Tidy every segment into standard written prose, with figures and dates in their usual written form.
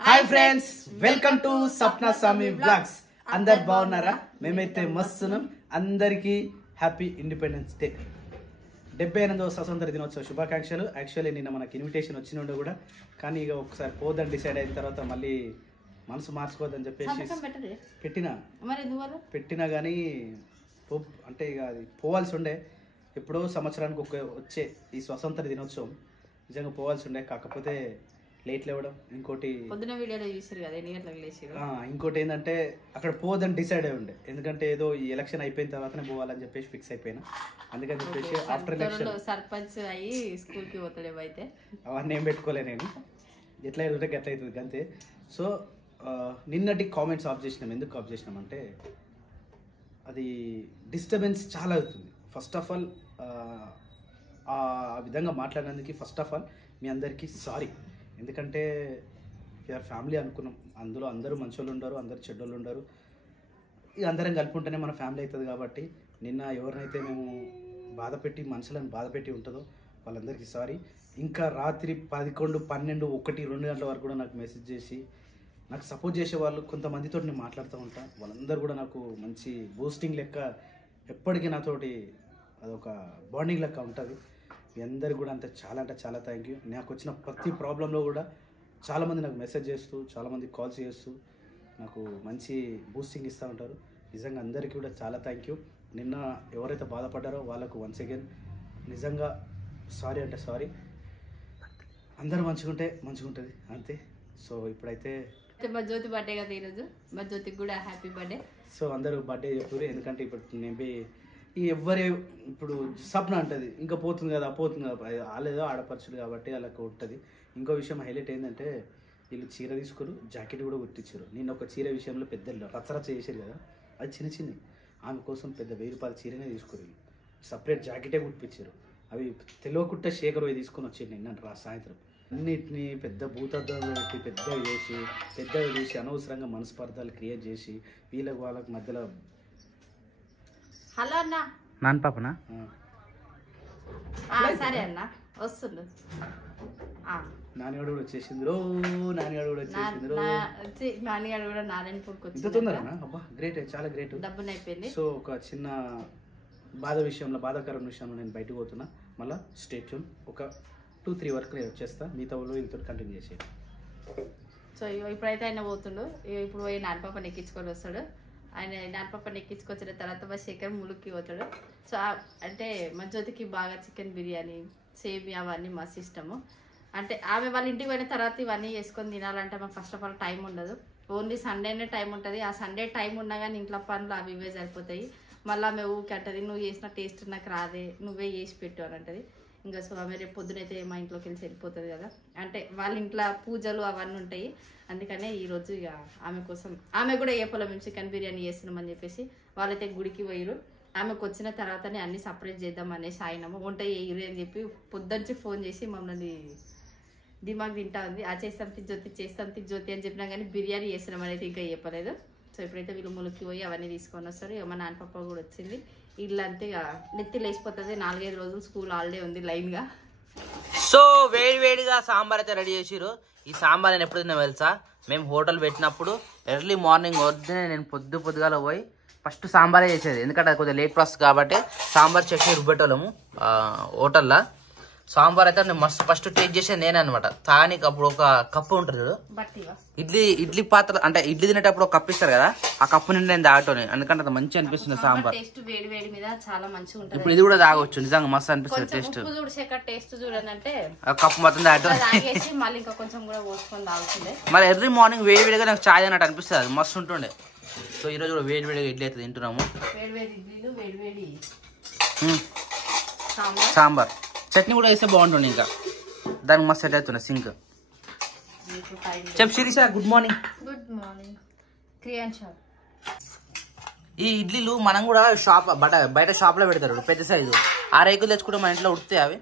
Hi friends, welcome to Sapna Swamy vlogs. అందరు బాగున్నారా? మేమైతే మస్తున్నాం. అందరికీ హ్యాపీ ఇండిపెండెన్స్ డే, 78వ స్వతంత్ర దినోత్సవ శుభాకాంక్షలు. యాక్చువల్లీ నిన్న మనకి ఇన్విటేషన్ వచ్చినుండే కూడా, కానీ ఇక ఒకసారి పోదని డిసైడ్ అయిన తర్వాత మళ్ళీ మనసు మార్చుకోవద్దని చెప్పేసి పెట్టినా కానీ అంటే ఇక అది పోవాల్సి ఉండే. ఎప్పుడో సంవత్సరానికి వచ్చే ఈ స్వతంత్ర దినోత్సవం నిజంగా పోవాల్సి ఉండే, కాకపోతే లేట్ లేవడం. ఇంకోటి ఇంకోటి ఏంటంటే అక్కడ పోదని డిసైడ్ అయి ఉండే, ఎందుకంటే ఏదో ఈ ఎలక్షన్ అయిపోయిన తర్వాతనే పోవాలని చెప్పేసి ఫిక్స్ అయిపోయినా. అందుకని చెప్పేసి ఆఫ్టర్ ఎలక్షన్ సర్పంచ్ అయ్యి స్కూల్కి పోతాడు అయితే అవన్నీ ఏం పెట్టుకోలే నేను, ఎట్లా అవుతుంటే గట్ల అవుతుంది అంతే. సో నిన్నటి కామెంట్స్ ఆఫ్ చేసినాం. ఎందుకు ఆఫ్ చేసినాం అంటే అది డిస్టర్బెన్స్ చాలా అవుతుంది. ఫస్ట్ ఆఫ్ ఆల్ ఆ విధంగా మాట్లాడినందుకు ఫస్ట్ ఆఫ్ ఆల్ మీ అందరికీ సారీ. ఎందుకంటే వీఆర్ ఫ్యామిలీ అనుకున్నాం, అందులో అందరూ మంచోళ్ళు ఉండరు, అందరు చెడ్డోళ్ళు ఉండరు. ఇక అందరం కలుపుకుంటేనే మన ఫ్యామిలీ అవుతుంది. కాబట్టి నిన్న ఎవరినైతే మేము బాధపెట్టి మనుషులను బాధపెట్టి ఉంటుందో వాళ్ళందరికీ సారీ. ఇంకా రాత్రి 11, 12, 1, 2 గంటల వరకు కూడా నాకు మెసేజ్ చేసి నాకు సపోర్ట్ చేసే వాళ్ళు కొంతమందితో నేను మాట్లాడుతూ ఉంటాను. వాళ్ళందరూ కూడా నాకు మంచి బూస్టింగ్ లెక్క, ఎప్పటికీ నాతోటి అదొక బాండింగ్ లెక్క ఉంటుంది. మీ అందరికి కూడా అంత చాలా అంటే చాలా థ్యాంక్ యూ. నాకు వచ్చిన ప్రతి ప్రాబ్లంలో కూడా చాలామంది నాకు మెసేజ్ చేస్తూ, చాలామంది కాల్స్ చేస్తూ నాకు మంచి బూస్టింగ్ ఇస్తూ ఉంటారు. నిజంగా అందరికీ కూడా చాలా థ్యాంక్ యూ. నిన్న ఎవరైతే బాధపడ్డారో వాళ్ళకు వన్స్ అగైన్ నిజంగా సారీ అంటే సారీ. అందరూ మంచిగుంటే మంచిగుంటుంది అంతే. సో ఇప్పుడైతే మా జ్యోతి బర్త్డే కదా ఈరోజు, మా జ్యోతికి కూడా హ్యాపీ బర్త్డే. సో అందరూ బర్త్డే చెప్పారు. ఎందుకంటే ఇప్పుడు నేను ఎవరే ఇప్పుడు సప్న అంటది ఇంకా పోతుంది కదా వాళ్ళేదో ఆడపరచుడు కాబట్టి వాళ్ళకి ఉంటుంది. ఇంకో విషయం హైలైట్ ఏంటంటే వీళ్ళు చీర తీసుకురు, జాకెట్ కూడా కుట్టించారు. నేను ఒక చీర విషయంలో పెద్ద రచ్చరచ్చ చేశారు కదా, అది చిన్న చిన్నవి. ఆమె కోసం పెద్ద 1000 రూపాయల చీరనే తీసుకురు, సపరేట్ జాకెటే కుట్టించారు. అవి తెలియకుట్ట శేఖర్ పోయి తీసుకొని వచ్చేది నిన్న సాయంత్రం. అన్నిటినీ పెద్ద భూతద్దాలు పెట్టి పెద్దవి చేసి అనవసరంగా మనస్పర్ధాలు క్రియేట్ చేసి వాళ్ళకి మధ్యలో. హలో అన్న, నాన్న పాపనా? సరే అన్న వస్తుండు. నాన్నగాడు కూడా వచ్చేసింది. నాన్నగాడు కూడా నారాయణపూర్కి ఇంత తొందరనా? అబ్బా గ్రేట్, చాలా గ్రేట్. డబ్బులు అయిపోయింది. సో ఒక చిన్న బాధాకరం విషయంలో నేను బయటకు పోతున్నా. మళ్ళీ స్టే ట్యూన్. ఒక 2-3 వరకు నేను వచ్చేస్తా. మిగతా వాళ్ళు వీళ్ళతో కంటిన్యూ చేసేది. సో ఇప్పుడైతే ఆయన పోతుండు. ఇప్పుడు పోయి నాన్నపాపని ఎక్కించుకొని వస్తాడు. ఆయన నాన్నపాపని ఎక్కించుకొచ్చిన తర్వాత మా శేఖర్ ములుక్కి పోతాడు. సో అంటే మా జ్యోతికి బాగా చికెన్ బిర్యానీ, సేమియా అవన్నీ మస్తు ఇష్టము. అంటే ఆమె వాళ్ళ ఇంటికి పోయిన తర్వాత ఇవన్నీ చేసుకొని తినాలంటే మాకు ఫస్ట్ ఆఫ్ ఆల్ టైం ఉండదు. ఓన్లీ సండేనే టైం ఉంటుంది. ఆ సండే టైం ఉన్నా కానీ ఇంట్లో పనులు అవి ఇవే సరిపోతాయి. మళ్ళీ ఆమె ఊరికి అంటది, నువ్వు చేసిన టేస్ట్ నాకు రాదే, నువ్వే చేసి పెట్టు అని అంటది. ఇంకా సో ఆమె రేపు పొద్దునైతే మా ఇంట్లోకి వెళ్ళి వెళ్ళిపోతుంది కదా. అంటే వాళ్ళ ఇంట్లో పూజలు అవన్నీ ఉంటాయి. అందుకనే ఈరోజు ఇక ఆమె కోసం, ఆమె కూడా ఏ పొలం మేము చికెన్ బిర్యానీ చేస్తున్నామని చెప్పేసి వాళ్ళైతే గుడికి పోయిరు. ఆమెకు వచ్చిన తర్వాతనే అన్ని సపరేట్ చేద్దాం అనేసి ఆయనము వంట చేయరు అని చెప్పి పొద్దుంచి ఫోన్ చేసి మమ్మల్ని దిమాగ్ తింటా ఉంది. ఆ చేస్తాం జ్యోతి అని చెప్పినా కానీ బిర్యానీ చేస్తున్నాం అనేది ఇంకా చెప్పలేదు. సో ఇప్పుడైతే వీళ్ళు ములుక్కి పోయి అవన్నీ తీసుకొని వస్తారు. ఇక మా నాన్న పాప కూడా వచ్చింది. ఇల్లు అంతే ఇక నెత్తి లేచిపోతుంది. 4-5 రోజులు స్కూల్ హాలిడే ఉంది లైన్గా. సో వేడిగా సాంబార్ అయితే రెడీ చేసిరు. ఈ సాంబార్ నేను ఎప్పుడు తిన్నా తెలుసా? మేము హోటల్ పెట్టినప్పుడు ఎర్లీ మార్నింగ్ వద్దే నేను పొద్దుగాల పోయి ఫస్ట్ సాంబారే చేసేది. ఎందుకంటే అది కొద్దిగా లేట్ ప్రాసెస్ కాబట్టి సాంబార్ చట్నీ రుబ్బెట్టోళ్ళము హోటల్లో. సాంబార్ అయితే నేను మస్తు ఫస్ట్ టేస్ట్ చేసేది నేనే అనమాట. తానికి అప్పుడు ఒక కప్పు ఉంటుంది చూడు, ఇడ్లీ పాత్ర అంటే ఇడ్లీ తినేటప్పుడు ఒక కప్పు ఇస్తారు కదా, ఆ కప్పు నిండి నేను తాగటోని. ఎందుకంటే అది మంచిగా అనిపిస్తుంది సాంబార్. ఇప్పుడు ఇది కూడా తాగొచ్చు, నిజంగా మస్తు అనిపిస్తుంది టేస్ట్. కప్పు మొత్తం తాగటం. మరి ఎర్లీ మార్నింగ్ వేడిగా నాకు చాయ్ అన్నట్టు అనిపిస్తుంది, అది మస్తు ఉంటుండే. సో ఈ రోజు కూడా వేడిగా ఇడ్లీ అయితే తింటున్నాము. సాంబార్ చట్నీ కూడా వేస్తే బాగుంటుంది. ఇంకా దానికి మస్తు సెట్ అవుతుంది సింక్. చెప్ శిరీష, గుడ్ మార్నింగ్. ఈ ఇడ్లీలు మనం కూడా బయట షాప్ లో పెడతారు పెద్ద సైజు. ఆ రేకులు తెచ్చుకుంటే మన ఇంట్లో ఉడితే అవి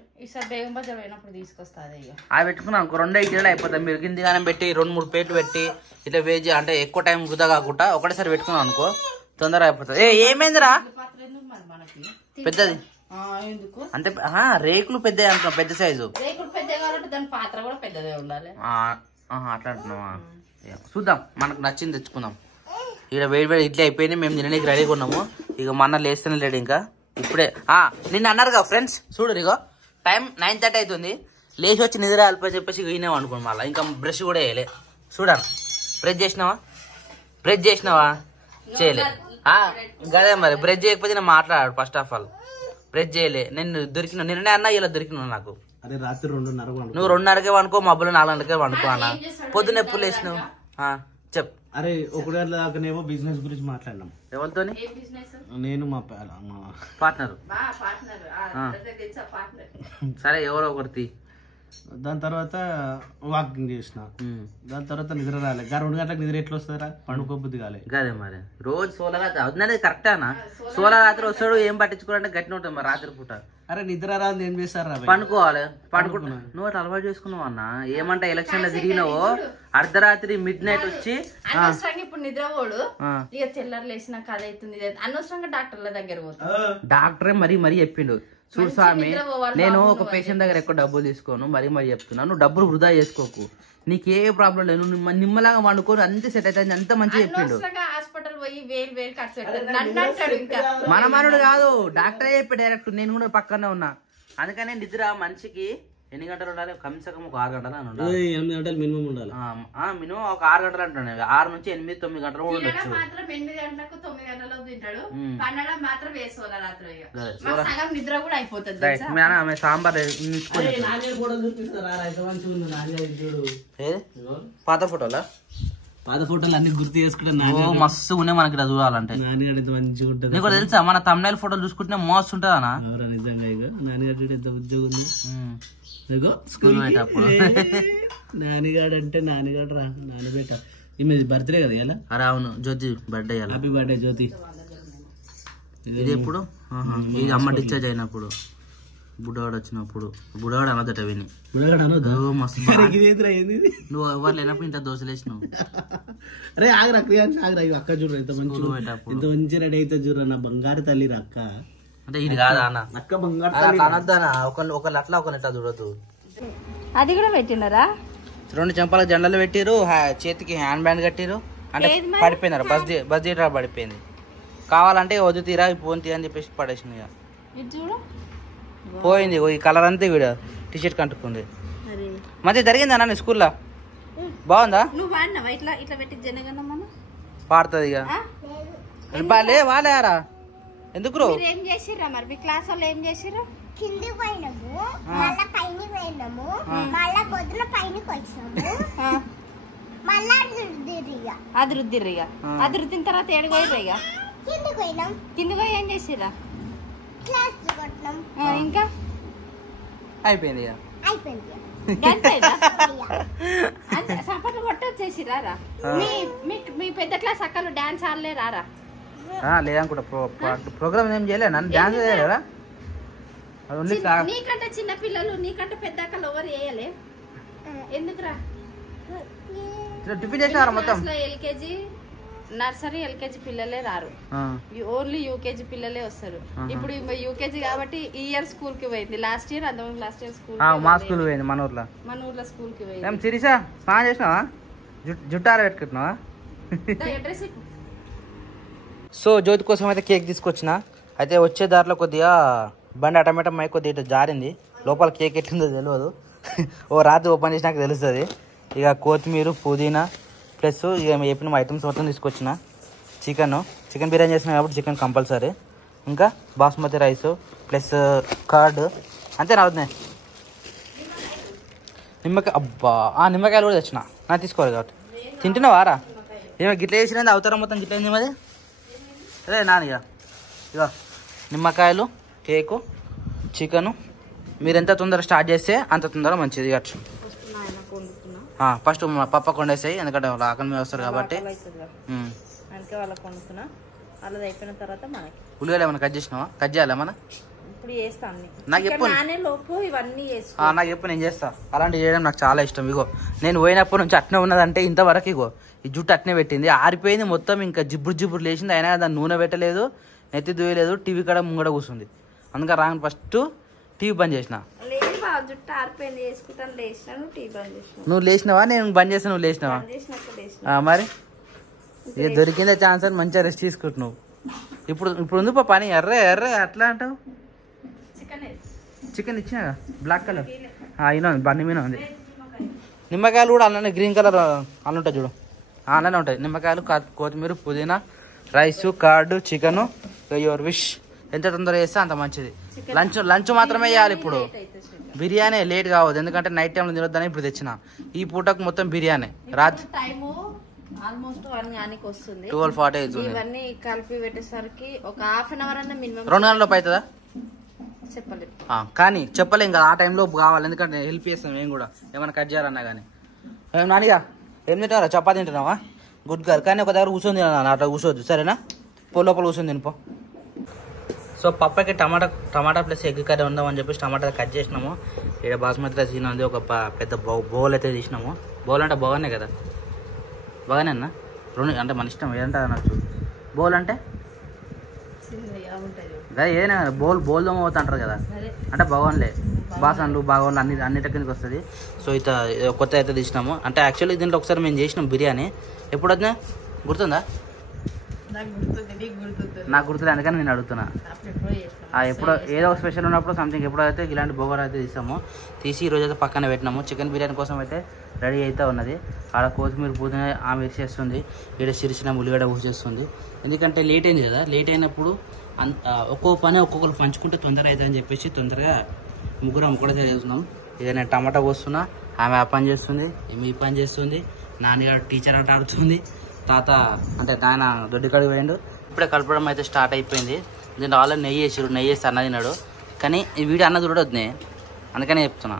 పెట్టుకున్నాం. 2 ఇడ్లీలు అయిపోతాయి. మీరు కిందిగానే పెట్టి 2-3 ప్లేట్లు పెట్టి ఇట్లా వేజ్ అంటే ఎక్కువ టైం వృధా కాకుండా ఒకటేసారి పెట్టుకున్నాం అనుకో తొందరగా అయిపోతుంది. ఏమైందిరా పెద్దది అంటే రేకులు పెద్ద అంటున్నాం, పెద్ద సైజు. రేకులు పెద్ద కాబట్టి దాని పాత్ర కూడా పెద్దదే ఉండాలి. అట్లా అంటున్నావా? చూద్దాం, మనకు నచ్చింది తెచ్చుకుందాం. ఇక్కడ వేడి ఇడ్లీ అయిపోయింది, మేము తినడానికి రెడీగా ఉన్నాము. ఇక మన లేస్తేనే లేడు ఇంకా. ఇప్పుడే నిన్న అన్నారుగా ఫ్రెండ్స్, చూడు ఇగో టైం 9:30 అవుతుంది. లేచి వచ్చి నిద్ర అల్పని చెప్పేసి వినేవా అనుకోండి. మళ్ళీ ఇంకా బ్రష్ కూడా వేయలే. చూడాలి, బ్రష్ చేసినావా చేయలే. గదే మరి, బ్రష్ చేయకపోతే నేను మాట్లాడాడు. ఫస్ట్ ఆఫ్ ఆల్ బ్రష్ చేయలే. నేను దొరికిన నిన్ననే అన్నా, ఇలా దొరికినా నాకు. అదే రాత్రి 2:30 నువ్వు 2:30కే వండుకో, మబ్బులు 4 గంటలకే వండుకో అన్న. పొద్దున్న ఎప్పుడు లేచినావు చెప్. అరే 1 గంటల దాకానేమో బిజినెస్ గురించి మాట్లాడినాం. ఎవరితో? నేను మా పార్ట్నర్. సరే ఎవరో ఒకటి. దాని తర్వాత వాకింగ్ చేసిన. దాని తర్వాత నిద్ర రాలే. 2 గంటలకు నిద్ర ఎట్లా వస్తారా? పండుకోబుద్ది కాలే. గదే మరి, రోజు సోలరాత్రి అవుతుందనేది కరెక్ట్ అన్న. సోలరాత్రి వస్తాడు, ఏం పట్టించుకోవాలంటే గట్టిన ఉంటుంది మరి రాత్రి పూట. అరే నిద్ర రాదు ఏం చేస్తారా? పండుకోవాలి. పండుకుంటున్నా. నువ్వు అట్లా అలవాటు చేసుకున్నావు అన్న. ఏమంటే ఎలక్షన్ లో తిరిగినావో అర్ధరాత్రి మిడ్-నైట్ వచ్చి అనవసరంగా ఇప్పుడు నిద్రపోడు. ఇక తెల్లారు లేచినాక అది అవుతుంది, అనవసరంగా డాక్టర్ల దగ్గర పోతాడు. డాక్టరే మరీ చెప్పిండు, చూడు స్వామి నేను ఒక పేషెంట్ దగ్గర ఎక్కువ డబ్బులు తీసుకోను, మరీ చెప్తున్నాను, నువ్వు డబ్బులు వృధా చేసుకోకు, నీకు ఏ ప్రాబ్లం లేదు, నువ్వు నిమ్మలాగా వండుకోరు, అంతే సెట్ అవుతుంది, అంత మంచిగా చెప్పిండు. హాస్పిటల్ పోయి వేలు ఖర్చు పెట్టాడు. ఇంకా మన మనోడు కాదు, డాక్టరే చెప్పాడు డైరెక్ట్. నేను కూడా పక్కనే ఉన్నా. అందుకనే నిద్ర మనిషికి ఎన్ని గంటలు ఉండాలి? కనీసం ఒక 6 గంటలు అని ఉండాలి. 8 గంటలు మినిమం ఉండాలి. మినిమం ఒక 6 గంటలు అంటున్నాను. 6 నుంచి 8, 9 గంటలు కూడా ఉండొచ్చు. మాత్రం 8 గంటలకు 9 గంటలకు తింటాడు. పన్నడం మాత్రం వేసుకోవాలి రాత్రి. సగం నిద్ర కూడా అయిపోతుంది. సాంబార్ పాత ఫోటోలా? పాత ఫోటోలు అన్ని గుర్తు చేసుకుంటా. మస్తు ఉన్నాయి మనకి ఇలా చూడాలంటే. నాన్నగారు ఎంత మంచిగా ఉంటుంది. నీకు తెలుసా, మన తమిళ ఫోటోలు చూసుకుంటే మస్తు ఉంటుంది అన్న. నిజంగా ఇక నాన్నగారు ఎంత ఉద్యోగం ఉంది. నాన్నగాడు అంటే నాన్నగాడు రా, నాన్నబేట. ఈమె బర్త్డే కదా ఇలా. అరే అవును, జ్యోతి బర్త్డే. హ్యాపీ బర్త్డే జ్యోతి. ఇది ఎప్పుడు? ఇది అమ్మ డిశ్చార్జ్ అయినప్పుడు, బుడ్డవాడు వచ్చినప్పుడు. బుడ్డవాడు అనదట విని. మస్తు నువ్వు ఎవరు లేనప్పుడు ఇంత దోశలు వేసినావు. అరే ఆగరా క్రియాన్స్, ఆగరా. అక్క చూడరా ఎంత మంచి రెడీ అయితే చూడరా, నా బంగారు తల్లి రా అక్క. అంటే ఇది కాదా అన్న? అక్క బంగారు అనొద్దానా? ఒకళ్ళు అట్లా ఒకళ్ళు ఇట్లా చూడదు. అది కూడా పెట్టినారా? 2 చెంపాలకు జెండాలు పెట్టిరు, చేతికి హ్యాండ్ బ్యాండ్ కట్టిరు. అంటే పడిపోయినారు, బస్ థియేటర్ పడిపోయింది. కావాలంటే వద్దు తీరా ఫోన్ తీ అని చెప్పేసి పడేసింది. పోయింది ఈ కలర్ అంతా వీడు టీషర్ట్ కంటుకుంది. మంచి జరిగిందా నీ స్కూల్లో? బాగుందా? పాడుతుంది ఇక వాళ్ళేరా. ఎందుకు ఏం చేసిర్రా మరి మీ క్లాస్ వాళ్ళు? ఏం చేసిర్రు? కింది పోయినాము, మళ్ళా పైన పోయినాము, మళ్ళా పొద్దున పైనకి వచ్చినాము, మళ్ళా అది రుద్దిర్రు. అది రుద్దిన తర్వాత ఏడు పోయిర్రు. ఇక కిందికి పోయి ఏం చేసిర్రా? ఇంకా అయిపోయింది. సపోర్ట్ కొట్టి వచ్చేసిరా? మీ పెద్ద క్లాస్ అక్కలు డాన్స్ ఆడలే రారా? లేదనుకుంటా. ప్రోగ్రామ్ ఏం చేయలే, నన్ను డాన్స్ చేయలేరా? నీకంటే చిన్న పిల్లలు, నీకంటే పెద్ద అక్కలు ఎవరు చేయలే. ఎందుకురా? టిఫిన్ చేసినారా మొత్తం? ఎల్కేజీ నర్సరీ ఎల్కేజీ పిల్లలే రారు, ఓన్లీ యూకేజీ పిల్లలే వస్తారు. ఇప్పుడు యూకేజీ కాబట్టి ఈ ఇయర్ స్కూల్ కి పోయింది. లాస్ట్ ఇయర్ స్కూల్ మా స్కూల్ పోయింది. మన ఊర్లో స్కూల్ కి పోయింది. సిరీసా స్నానం చేసినావా? జుట్టార పెట్టుకుంటున్నావా? సో జ్యోతి కోసం అయితే కేక్ తీసుకొచ్చిన. అయితే వచ్చే దారిలో కొద్దిగా బండి ఆటోమేటిక్ మై కొద్దిగా ఇటు జారింది. లోపల కేక్ ఎట్లుందో తెలియదు. ఓ రాత్రి ఓపెన్ చేసినాక తెలుస్తుంది. ఇక కొత్తిమీర, పుదీనా ప్లస్ ఇక చెప్పిన ఐటమ్స్ మొత్తం తీసుకొచ్చిన. చికెన్ బిర్యానీ చేసిన కాబట్టి చికెన్ కంపల్సరీ. ఇంకా బాస్మతి రైస్ ప్లస్ కర్డ్. అంతే రావుతున్నాయి. నిమ్మకాయ, అబ్బా నిమ్మకాయలు కూడా తెచ్చిన. నాకు తీసుకోవాలి కాబట్టి. తింటున్నావారా? ఏమో గిట్ల వేసినది అవతారం మొత్తం గిట్ల అయింది మరి. అదే నానిగా ఇక నిమ్మకాయలు, కేకు, చికెను. మీరు ఎంత తొందరగా స్టార్ట్ చేస్తే అంత తొందరగా మంచిది. ఇక ఫస్ట్ మా పప్పకు వండేసాయి, ఎందుకంటే వాళ్ళు ఆకలి మీద వస్తారు కాబట్టి. ఉల్లిగడ్డ ఏమైనా కట్ చేసినావా? కట్ చేయాలి ఏమన్నా? నాకు చెప్పు, నాకు చెప్పు, నేను చేస్తా. అలాంటివి చేయడం నాకు చాలా ఇష్టం. ఇగో నేను పోయినప్పటి నుంచి అట్నే ఉన్నదంటే ఇంతవరకు ఇగో ఈ జుట్టు అట్నే పెట్టింది, ఆరిపోయింది మొత్తం. ఇంకా జిబ్బురు లేచింది. అయినా దాన్ని నూనె పెట్టలేదు, నెత్తి దూయలేదు, టీవీ కాడ ముంగడ కూర్చుంది. అందుకని రాంగ్ ఫస్ట్ టీవీ బంద్ చేసిన. జుట్టు ఆరిపోయింది వేసుకుంటాను లేచినాను టీ బంద్ చేసిన నువ్వు లేచినావా నేను బంద్ చేస్తా నువ్వు లేచినావా మరి ఇక దొరికిందే ఛాన్స్ అని మంచిగా రెస్ట్ తీసుకుంటున్నావు ఇప్పుడు ఉంది పని ఎర్రే అట్లా అంటావు చికెన్ ఇచ్చినా బ్లాక్ కలర్ అయినా బండి మీద ఉంది నిమ్మకాయలు కూడా అలానే గ్రీన్ కలర్ అలా ఉంటాయి చూడు అలానే ఉంటాయి నిమ్మకాయలు కొత్తిమీర పుదీనా rice card chicken your wish ఎంత తొందరగా చేస్తే అంత మంచిది లంచ్ మాత్రమే చేయాలి ఇప్పుడు బిర్యానీ లేట్ కావద్దు ఎందుకంటే నైట్ టైంలో తినొద్దని ఇప్పుడు తెచ్చిన ఈ పూటకు మొత్తం బిర్యానీ రాత్రి ఆల్మోస్ట్ 1 గానికి వస్తుంది 12:40 అవుతుంది ఇవన్నీ కలిపి పెట్టేసరికి ఒక హాఫ్ అన్ అవర్ అన్న మినిమం 2 గంటల లోపు అవుతుందా చెప్పలేదు కానీ చెప్పలేం కదా ఆ టైంలో కావాలి ఎందుకంటే హెల్ప్ చేస్తాం మేము కూడా ఏమైనా కట్ చేయాలన్నా కానీ ఏం నానిగా ఏం తింటున్నారా చపాతి తింటున్నావా గుడ్ గర్ కానీ ఒక దగ్గర కూర్చొని తిన్నా అట్లా కూర్చోవద్దు సరేనా లోపల కూర్చొని తినిపో సో పప్పకి టమాటా ప్లస్ ఎగ్ కర్రీ ఉందామని చెప్పేసి టమాటా కట్ చేసినాము ఇక్కడ బాస్మతి రైస్ తిన్నది ఒక పెద్ద బౌల్ అయితే తీసినాము బౌల్ అంటే బాగానే కదా బాగానే అన్న 2 అంటే మన ఇష్టం ఏదంటే అనొచ్చు బౌల్ అంటే ఏదైనా బౌల్ దొంగ అవుతా అంటారు కదా అంటే బాగోన్లే బాసన్లు బాగోన్లు అన్నిటి కిందకి వస్తుంది సో కొత్త అయితే తీసినాము అంటే యాక్చువల్లీ దీంట్లో ఒకసారి మేము చేసినాం బిర్యానీ ఎప్పుడు వద్దా గుర్తుందా నాకు గుర్తులే అందుకని నేను అడుగుతున్నా ఎప్పుడో ఏదో స్పెషల్ ఉన్నప్పుడు సంథింగ్ ఎప్పుడైతే ఇలాంటి బొగర్ అయితే తీసి ఈరోజు అయితే పక్కన పెట్టినాము చికెన్ బిర్యానీ కోసం అయితే రెడీ అయితే ఉన్నది ఆడ కొత్తిమీర పుదీనా ఆమె ఇరిచేస్తుంది ఇక్కడ సిరిసిన ఉల్లిగడ్డ ఊసేస్తుంది ఎందుకంటే లేట్ అయింది కదా లేట్ అయినప్పుడు ఒక్కొక్క పని ఒక్కొక్కరు పంచుకుంటే తొందరగా అవుతుందని చెప్పేసి తొందరగా ముగ్గురం కూడా చేస్తున్నాం ఇక నేను టమాటా పోస్తున్నా ఆమె ఆ పని చేస్తుంది ఈ పని చేస్తుంది నాన్నగారు టీచర్ ఆట ఆడుతుంది తాత అంటే నాయన దొడ్డికాడికి పోయిండు ఇప్పుడే కలపడం అయితే స్టార్ట్ అయిపోయింది దీంట్లో ఆల్రెడీ నెయ్యి వేసి అన్న తిన్నాడు కానీ ఈ వీడియో అన్న చూడొద్దు అందుకనే చెప్తున్నా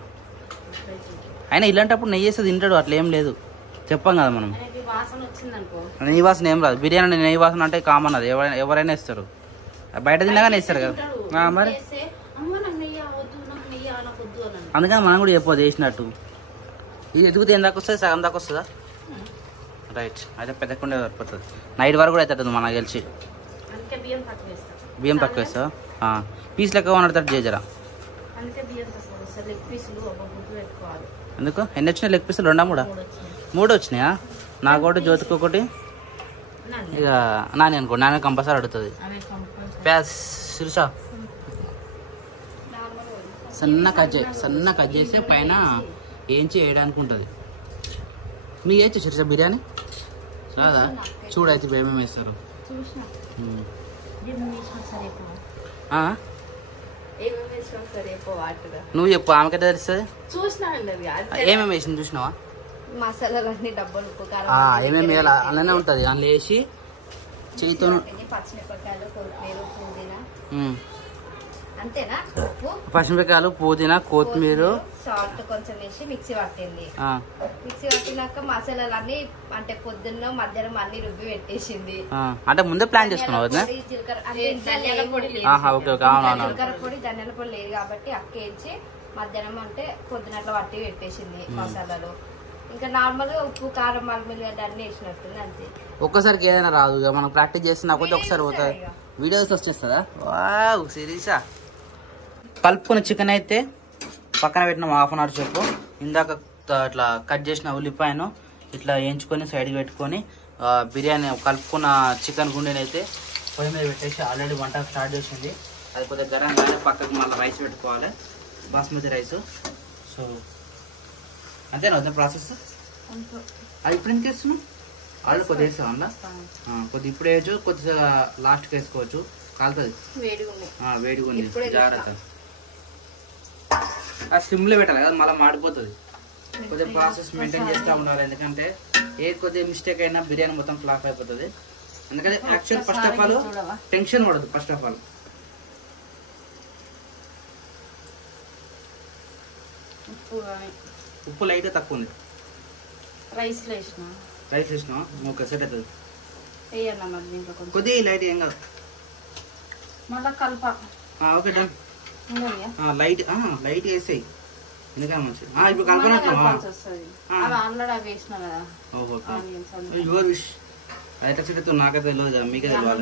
అయినా ఇలాంటప్పుడు నెయ్యి వేస్తే తింటాడు అట్లా ఏం లేదు చెప్పాం కదా మనం నెయ్యి వాసన ఏం రాదు బిర్యానీ నెయ్యి వాసన అంటే కామన్ అది ఎవరైనా ఇస్తారు బయట తిన్నాగానే ఇస్తారు కదా మరి అందుకని మనం కూడా చెప్పదు వేసినట్టు ఇది ఎదుగుతే ఏం దాకా వస్తుంది సగం దాకా వస్తుందా రైట్ అయితే పెద్దకుండా సరిపోతుంది నైట్ వరకు కూడా అవుతుంది మనకు తెలిసి బియ్యం తక్కువ వేస్తా పీస్ లెక్క కొనడతాడు చేజరా ఎందుకు ఎన్ని వచ్చినాయి లెగ్ పీసులు 2 3 వచ్చినాయా నాకు ఒకటి జ్యోతికి ఒకటి ఇక నాని అనుకో నాన్న కంపల్సరీ అడుగుతుంది ప్యాస్ సిరుసా సన్న కట్ చేస్తే పైన ఏంచి వేయడానికి ఉంటుంది మీకు వేయచ్చు సిరుసా బిర్యానీ రాదా చూడైతే ఏమేమి వేస్తారు నువ్వు చెప్పు ఆమెకైతే తెలుస్తుంది ఏమేమి వేసింది చూసినావా మసాలాలన్నీ డబ్బులు ఏమేమి వేయాలి అలానే ఉంటుంది అందులో వేసి చేతితో పచ్చిమిరపకాయలు కొత్తిమీర పుదీనా అంతేనా పచ్చిమిరపకాయలు పుదీనా కొత్తిమీర సాల్ట్ కొంచెం వేసి మిక్సీ పట్టింది మిక్సీ పట్టినాక మసాలాలన్నీ అంటే పొద్దున్న మధ్యాహ్నం అన్ని రుబ్బి పెట్టేసింది అంటే ముందే ప్లాన్ చేసుకున్నావు జీలకర్ర పొడి ధనియాల పొడి లేదు కాబట్టి అక్కేంచి మధ్యాహ్నం అంటే పొద్దునట్లు పట్టి పెట్టేసింది మసాలాలు ఇంకా నార్మల్ గా ఉప్పు కారం అల్లిగడ్డ అన్ని వేసినట్టుంది అంతే ఒక్కసారికి ఏదైనా రాదు ఇక మనం ప్రాక్టీస్ చేస్తున్నా కొద్ది ఒకసారి పోతుంది వీడియోస్ వచ్చేస్తుందా వావ్ సిరీసా కలుపుకున్న చికెన్ అయితే పక్కన పెట్టినాం 1/2 అవర్ చెప్పు ఇందాక ఇట్లా కట్ చేసిన ఉల్లిపాయను ఇట్లా వేయించుకొని సైడ్కి పెట్టుకొని బిర్యానీ కలుపుకున్న చికెన్ గుండెని అయితే పొయ్యి మీద పెట్టేసి ఆల్రెడీ వంట స్టార్ట్ చేసింది అది కొద్దిగా గరంగానే పక్కకు మళ్ళీ రైస్ పెట్టుకోవాలి బాస్మతి రైస్ సో అంతేనా వద్దా ప్రాసెస్ అది ఇప్పుడు ఎందుకు వేస్తున్నాం ఆల్రెడీ కొద్దిగా వేస్తాం అలా కొద్ది ఇప్పుడు వేయచ్చు కొద్దిగా లాస్ట్కి వేసుకోవచ్చు కాలుతుంది వేడిగా ఉంది జాగ్రత్త ఆ సిమ్లో పెట్టాలి కదా మళ్ళీ మాడిపోతుంది కొద్దిగా ప్రాసెస్ మెయింటైన్ చేస్తూ ఉండాలి ఎందుకంటే ఏ కొద్దిగా మిస్టేక్ అయినా బిర్యానీ మొత్తం ఫ్లాప్ అయిపోతుంది ఎందుకంటే actual first of all tension పడదు ఫస్ట్ ఆఫ్ ఆల్ ఉప్పు లైట్ తక్కువ ఉంది రైస్ వేసినా ఓకే సెట్ అవుతుంది కొద్దిగా లైట్ ఏం కాదు ఓకే డన్ లైట్ వేసాయి ఎందుకని మంచిది ఇప్పుడు యువర్ విష్ అయితే సెట్ నాకైతే తెలియదు కదా మీకే తెలియాలి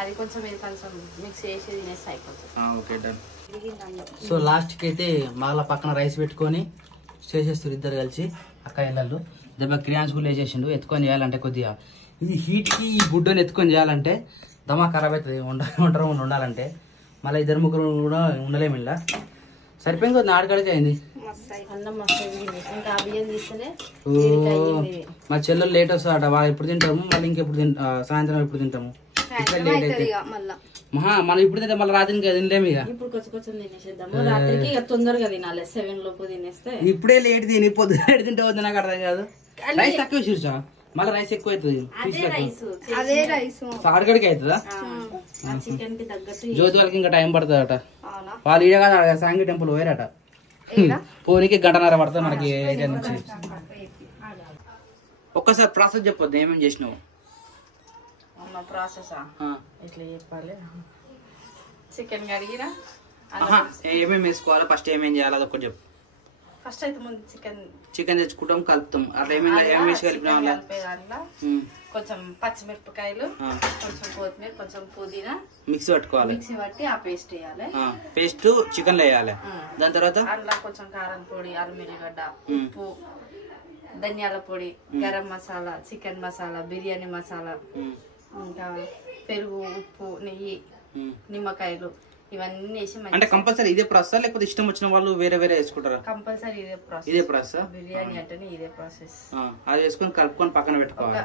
అది కొంచెం ఇది కొంచెం మిక్స్ చేసి తినేసి అయిపోతుంది. Okay done. సో లాస్ట్కి అయితే మళ్ళీ పక్కన రైస్ పెట్టుకొని చేసేస్తారు ఇద్దరు కలిసి అక్క ఇళ్ళు. దెబ్బ క్రియాన్స్ కూడా వేసేసిండు. ఎత్తుకొని చేయాలంటే కొద్దిగా ఇది హీట్కి ఈ గుడ్డని ఎత్తుకొని చేయాలంటే దమా ఖరాబ్ అవుతుంది. ఒంటరి ఉండాలంటే మళ్ళీ ఇద్దరు ముగ్గురు కూడా ఉండలేము ఇలా. సరిపోయింది కొద్దిగా ఆడకాడికి అయింది. అన్నం మస్తు ఇంకా బియ్యం తీస్తేనే మా చెల్లెలు లేట్ వస్తుందట. వాళ్ళు ఎప్పుడు తింటాము మళ్ళీ ఇంకెప్పుడు సాయంత్రం ఎప్పుడు తింటాము. లేట్ అయితే మనం ఇప్పుడు తింటే మళ్ళీ రాత్రి ఇంకా తినలేము. ఇక ఇప్పుడు కొంచెం తినేసేద్దాము. రాత్రికి ఇక తొందరగా తినాలి. 7 లోపు తినేస్తే ఇప్పుడే లేట్ తిని పొద్దున లేట్ తింటే వద్దు నాకు అర్థం కాదు. రైస్ తక్కువ చూసా మళ్ళీ రైస్ ఎక్కువ అవుతుంది. ఆడగడికి అవుతుందా? చికెన్ కి తగ్గట్టు జ్యోతి వాళ్ళకి ఇంకా టైం పడుతుందట. వాళ్ళు ఇదే కదా సాంగి టెంపుల్ పోయారట. పోనీకి 1 గంటన్నర పడుతుంది మనకి ఏరియా నుంచి. ఒక్కసారి ప్రాసెస్ చెప్పొద్దు ఏమేమి చేసినావు. ప్రాసెస్ ఇట్లా చెప్పాలి. చికెన్ కడిగినా ఏమేమి వేసుకోవాలి ఫస్ట్ ఏమేమి చేయాలి అది ఒకటి చెప్పు. ఫస్ట్ అయితే ముందు చికెన్ తెచ్చుకుంటాం కలుపుతాం. అట్లా ఏమేమి వేసి కలిపిన దాంట్లో కొంచెం పచ్చిమిరపకాయలు, కొంచెం కొత్తిమీర, కొంచెం పుదీనా మిక్సీ పట్టుకోవాలి. మిక్సీ పట్టి ఆ పేస్ట్ వేయాలి. పేస్ట్ చికెన్ లో వేయాలి. దాని తర్వాత అందులో కొంచెం కారం పొడి, అల్లం ఎల్లిగడ్డ, ఉప్పు, ధనియాల పొడి, గరం మసాలా, చికెన్ మసాలా, బిర్యానీ మసాలా, ఇంకా పెరుగు, ఉప్పు, నెయ్యి, నిమ్మకాయలు ఇవన్నీ వేసి అంటే కంపల్సరీ ఇదే ప్రాసెస్ లేకపోతే ఇష్టం వచ్చిన వాళ్ళు వేరే వేరే వేసుకుంటారా? కంపల్సరీ ఇదే ప్రాసెస్. బిర్యానీ అంటేనే ఇదే ప్రాసెస్. అది వేసుకొని కలుపుకొని పక్కన పెట్టుకోవాలి.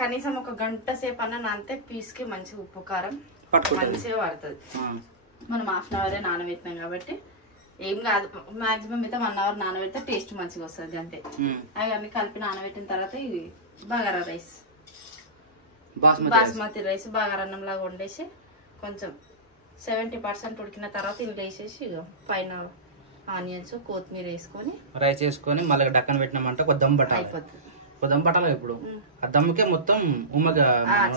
కనీసం 1 గంట సేపు అన్న నానితే పీస్ కి మంచి ఉప్పు కారం మంచిగా పడుతుంది. మనం 1/2 అవరే నానబెట్టినాం కాబట్టి ఏం కాదు. మాక్సిమం అయితే 1 అవర్ నానబెడితే టేస్ట్ మంచిగా వస్తుంది అంతే. అవన్నీ కలిపి నానబెట్టిన తర్వాత ఇది బగారా రైస్, బాస్మతి రైస్ బగారన్నం లాగా వండేసి కొంచెం 70% ఉడికిన తర్వాత ఇది వేసేసి పైన ఆనియన్స్, కొత్తిమీర వేసుకొని రైస్ వేసుకొని మళ్ళీ డక్కన పెట్టినామంటే ఒక దమ్ పట్టాలి. దమ్ పట్టాలి. ఇప్పుడు ఆ దమ్ముకే మొత్తం ఉమ్మగా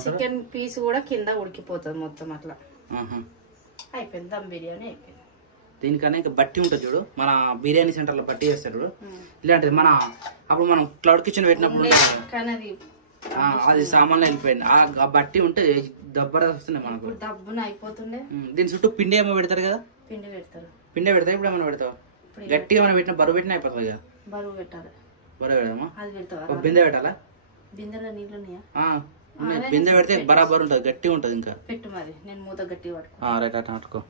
చికెన్ పీస్ కూడా కింద ఉడికిపోతుంది మొత్తం. అట్లా అయిపోయింది దమ్ బిర్యానీ అయిపోయింది. దీనికన్నా ఇంకా బట్టి ఉంటుంది చూడు, మన బిర్యానీ సెంటర్ లో బట్టి చేస్తాడు చూడు. ఇలాంటిది మన అప్పుడు మనం క్లౌడ్ కిచెన్ పెట్టినప్పుడు కానీ అది సామాన్లు వెళ్ళిపోయింది. ఆ బట్టి ఉంటే దబ్బరదస్తు వస్తున్నాయి మనకు. దబ్బున అయిపోతుండే. దీని చుట్టూ పిండి ఏమో పెడతారు కదా. పిండి పెడతారు. ఇప్పుడు ఏమైనా పెడతావు? గట్టిగా ఏమైనా పెట్టినా బరువు పెట్టినా అయిపోతుంది కదా. బరువు పెట్టాలి. బరువు పెడదామా? అది పెడతావా? బిందె పెట్టాలా? బిందెలో నీళ్ళు ఉన్నాయా? బిందె పెడితే బరాబర్ ఉంటుంది, గట్టిగా ఉంటుంది. ఇంకా పెట్టు మరి. నేను మూత గట్టిగా పట్టుకో. రైట్ అట్లా పట్టుకో.